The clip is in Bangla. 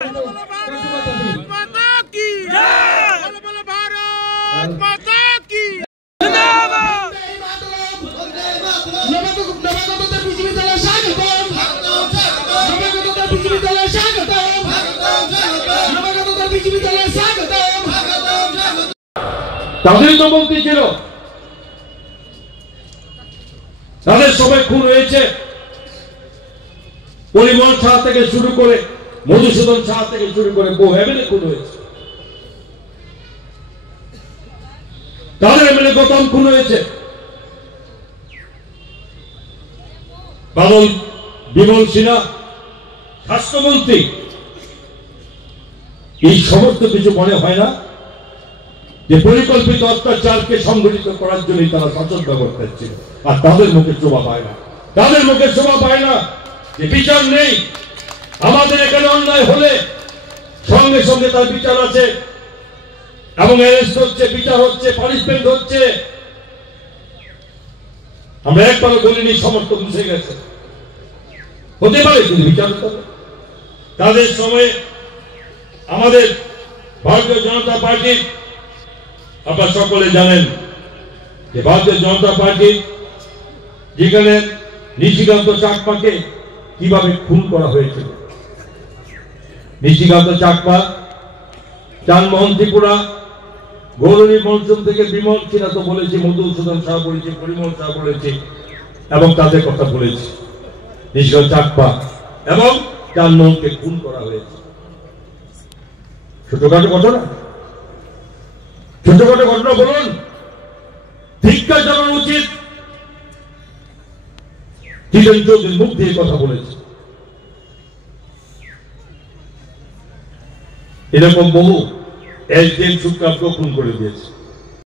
তাদের তো মন্ত্রী ছিল, তাদের সবাই খুন হয়েছে। পরিমল শাহ থেকে শুরু করে মধুসূদন শাহ থেকে শুরু করে বহু এমএলএ খুন হয়েছে। তাদের এমএলএ গৌতম খুন হয়েছে। বিমল সিনহা স্বাস্থ্যমন্ত্রী। এই সমস্ত কিছু মনে হয় না যে পরিকল্পিত অত্যাচারকে সংগঠিত করার জন্য তারা শাসন ব্যবস্থা ছিল। আর তাদের মুখে শোভা পায় না, তাদের মুখে শোভা পায় না যে বিচার নেই। আমাদের এখানে অন্যায় হলে সঙ্গে সঙ্গে তার বিচার আছে এবং অ্যারেস্ট হচ্ছে, বিচার হচ্ছে, পানিশমেন্ট হচ্ছে। আমরা একবারও বলিনি সমস্ত মুছে গেছে, হতে পারে কিন্তু বিচার হবে। তাদের সময়ে আমাদের ভারতীয় জনতা পার্টি, আপনারা সকলে জানেন যে ভারতীয় জনতা পার্টি যেখানে নিশিকান্ত চাকমাকে কিভাবে খুন করা হয়েছিল। নিশিকান্ত চাকমা, চানমোহন ত্রিপুরা, গৌরী মঞ্চম থেকে বিমল সিনহা তো বলেছে, মধুসূদন শাহ বলেছে, পরিমল শাহ বলেছে এবং তাদের কথা বলেছে। নিশিকান্ত চাকমা এবং চানমোহনকে খুন করা হয়েছে। ছোটখাটো ঘটনা, ছোটখাটো ঘটনা বলুন, ধিক্কার জানানো উচিত। জিতেন চৌধুরীর মুখ দিয়ে কথা বলেছে। এরকম বহু এসডিএম সুপ্রাপ্ত খুন করে দিয়েছে।